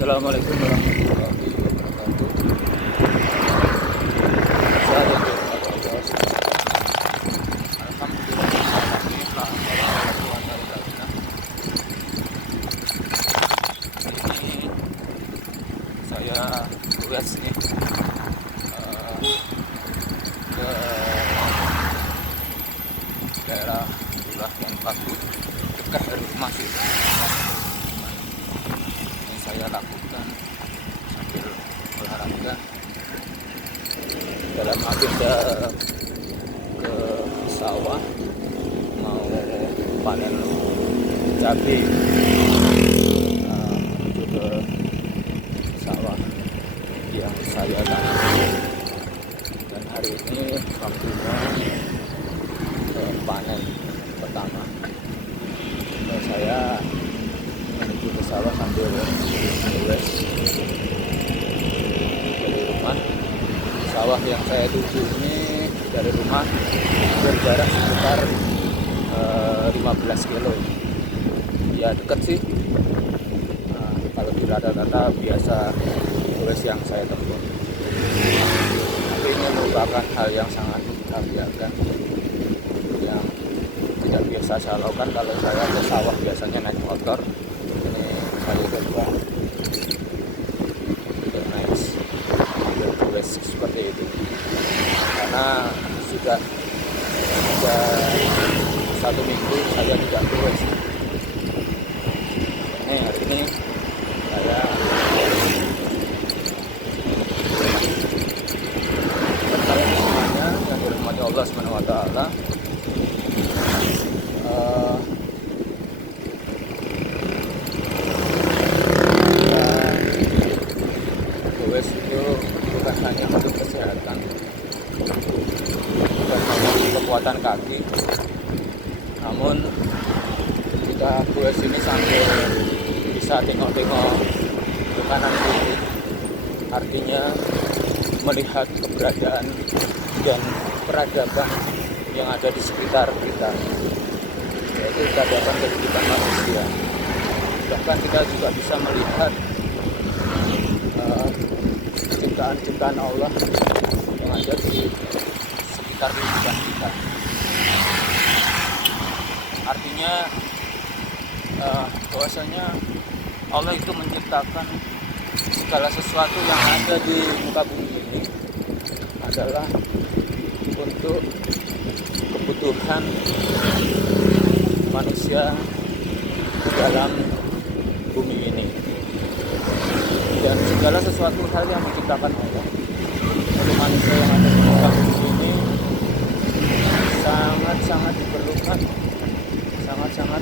Assalamualaikum warahmatullahi wabarakatuh. Saya dari Allah. Alhamdulillah. Ini saya tugas nih ke daerah Lurah dan Paku dekat dari rumah sih. Saya lakukan sambil olahraga dalam agenda ke sawah mau panen cabai menuju ke sawah yang saya tanam, dan hari ini waktunya panen pertama. Dan saya menuju ke sawah sambil goes dari rumah. Sawah yang saya tuju ini dari rumah berjarak sekitar 15 kilo. Ya dekat sih. Kalau di rata-rata biasa goes yang saya tempuh. Tapi ini merupakan hal yang sangat membahagiakan yang tidak biasa saya lakukan. Kalau saya ke sawah biasanya naik motor. Saya coba tidak naik goes seperti itu karena sudah 1 minggu saya tidak goes. Ini hari ini saya berkali semuanya yang dirahmati Allah Subhanahu wa Ta'ala. Goes itu bukan hanya untuk kesehatan, bukan hanya untuk kekuatan kaki, namun kita goes ini sambil bisa tengok-tengok ke kanan kiri, artinya melihat keberadaan dan peradaban yang ada di sekitar kita, yaitu peradaban kehidupan manusia. Bahkan kita juga bisa melihat ciptaan-ciptaan Allah yang ada di sekitar kehidupan kita. Artinya bahwasanya Allah itu menciptakan segala sesuatu yang ada di muka bumi ini adalah untuk kebutuhan manusia di dalam bumi ini. Dan segala sesuatu hal yang diciptakan Allah oleh manusia yang ada di muka bumi ini sangat-sangat diperlukan, sangat-sangat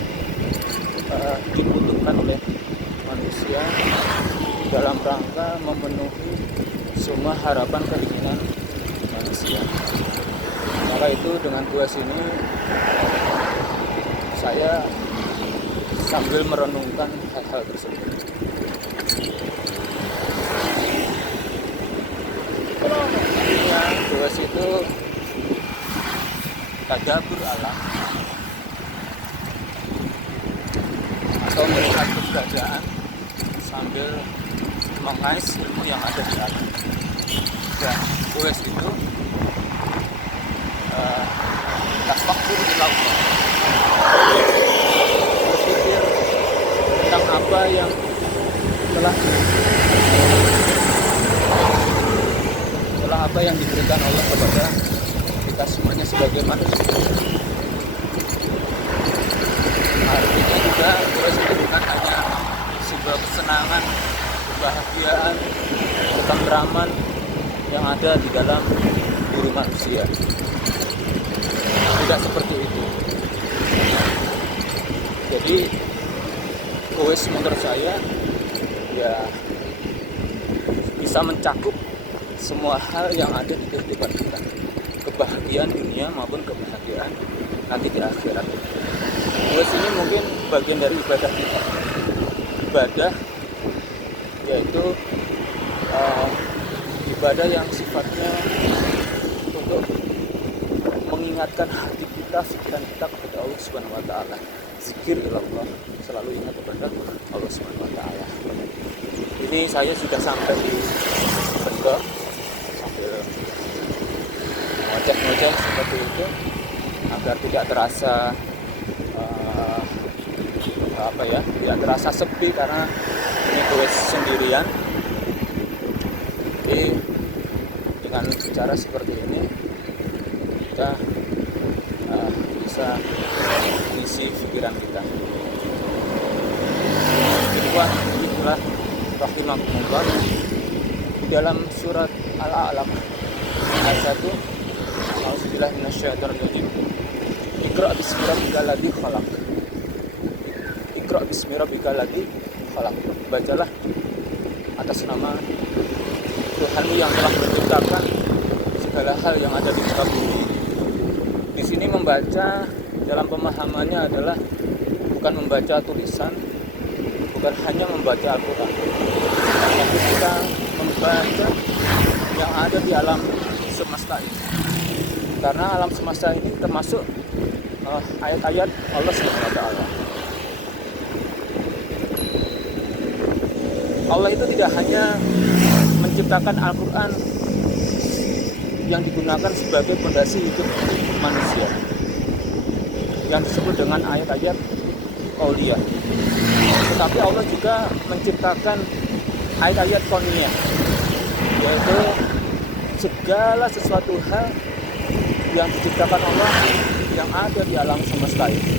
dibutuhkan oleh manusia dalam rangka memenuhi semua harapan keinginan manusia. Maka itu dengan goes ini saya sambil merenungkan hal-hal tersebut. Ya, goes itu tadabbur alam atau melihat keberadaan sambil mengais ilmu yang ada di alam. Dan goes itu tafakkur ila Allah, berpikir tentang apa yang diberikan Allah kepada kita semuanya sebagai manusia. Artinya juga goes itu bukan hanya sebuah kesenangan, kebahagiaan, ketentraman yang ada di dalam diri manusia. Tidak seperti itu. Jadi goes menurut saya ya bisa mencakup semua hal yang ada di kehidupan kita, kebahagiaan dunia maupun kebahagiaan nanti di akhirat. Goes ini mungkin bagian dari ibadah kita. Ibadah yaitu ibadah yang sifatnya untuk mengingatkan hati kita, pikiran kita kepada Allah Subhanahu wa Ta'ala. Zikir ilallah, selalu ingat kepada Allah Subhanahu wa Ta'ala. Ini saya sudah sampai di Bendok sambil ngoceh-ngoceh seperti itu agar tidak terasa tidak terasa sepi karena ini tulis sendirian. Jadi dengan cara seperti ini kita bisa mengisi pikiran kita. Kedua, itulah rahimahumullah dalam surat Al-A'laq ayat 1. A'udzubillahi minasyaitonir rajim. Iqra bismi rabbikal ladzi khalaq. Iqra bismi rabbikal ladzi khalaq. Bacalah atas nama Tuhanmu yang telah menciptakan segala hal yang ada di muka bumi. Di sini membaca dalam pemahamannya adalah bukan membaca tulisan, bukan hanya membaca Al-Quran, tapi kita membaca yang ada di alam semesta ini. Karena alam semesta ini termasuk ayat-ayat Allah SWT. Allah itu tidak hanya menciptakan Al-Quran yang digunakan sebagai fondasi hidup manusia, yang disebut dengan ayat-ayat qauliyah, tetapi Allah juga menciptakan ayat-ayat kauniyah, yaitu segala sesuatu hal yang diciptakan Allah yang ada di alam semesta ini.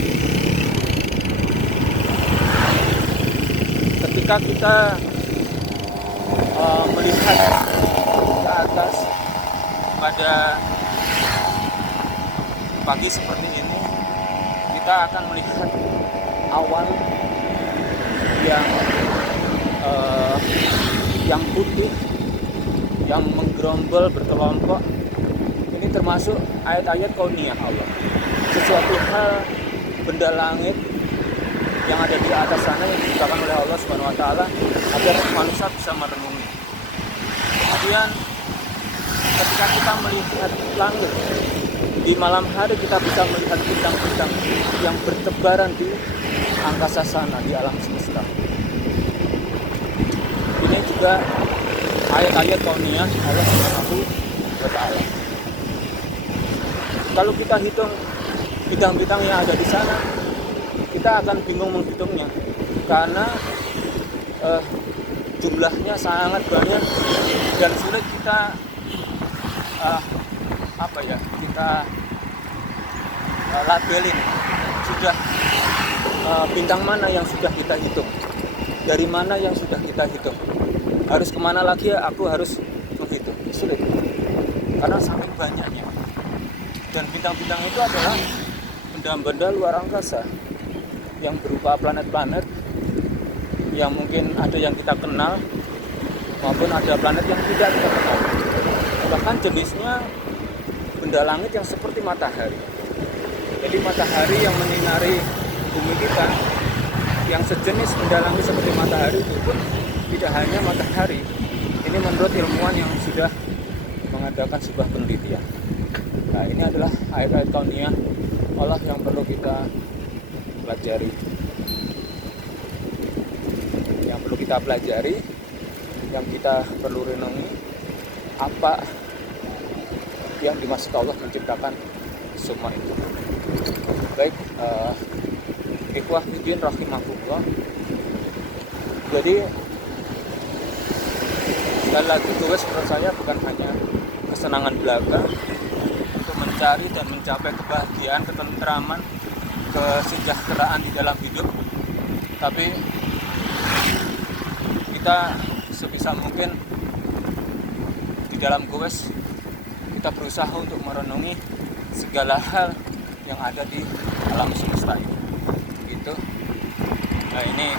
Ketika kita melihat ke atas pada pagi seperti ini, kita akan melihat awan yang putih, yang menggerombol berkelompok. Ini termasuk ayat-ayat kauniyah Allah. Sesuatu hal, benda langit yang ada di atas sana yang diciptakan oleh Allah Subhanahu wa taala agar manusia bisa merenungi. Kemudian ketika kita melihat langit di malam hari, kita bisa melihat bintang-bintang yang bertebaran di angkasa sana, di alam semesta. Ini juga ayat-ayat kauniyah Allah Subhanahu wa taala. Kalau kita hitung bintang-bintang yang ada di sana, kita akan bingung menghitungnya karena jumlahnya sangat banyak dan sulit kita kita labelin sudah bintang mana yang sudah kita hitung, dari mana yang sudah kita hitung, harus kemana lagi aku harus menghitung. Sulit karena saking banyaknya, dan bintang-bintang itu adalah benda-benda luar angkasa yang berupa planet-planet yang mungkin ada yang kita kenal maupun ada planet yang tidak kita kenal. Bahkan jenisnya benda langit yang seperti matahari. Jadi matahari yang menyinari bumi kita, yang sejenis benda langit seperti matahari itu pun tidak hanya matahari. Ini menurut ilmuwan yang sudah mengadakan sebuah penelitian. Nah, ini adalah ayat-ayat kauniyah Allah yang perlu kita pelajari. Yang perlu kita pelajari, yang kita perlu renungi, apa yang dimaksud Allah menciptakan semua itu. Baik, ikhwah fiddin rahimahullah. Jadi sekali lagi tugas menurut saya bukan hanya kesenangan belaka untuk mencari dan mencapai kebahagiaan, ketentraman, kesejahteraan di dalam hidup, tapi kita sebisa mungkin di dalam goes kita berusaha untuk merenungi segala hal yang ada di alam semesta ini. Gitu. Nah, ini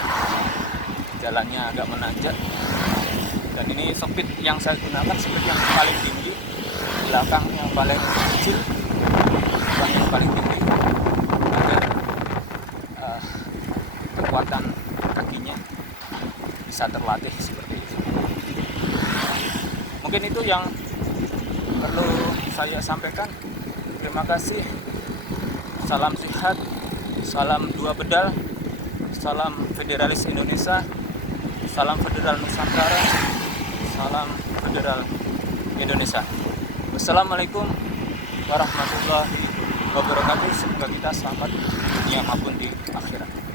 jalannya agak menanjak dan ini speed yang saya gunakan speed yang paling tinggi, belakang yang paling kecil, depan yang paling tinggi, agar kekuatan kakinya bisa terlatih seperti itu. Mungkin itu yang perlu saya sampaikan. Terima kasih. Salam sehat, salam dua pedal, salam federalis Indonesia, Salam Federal Nusantara, salam Federal Indonesia. Wassalamualaikum warahmatullahi wabarakatuh. Semoga kita selamat di dunia maupun di akhirat.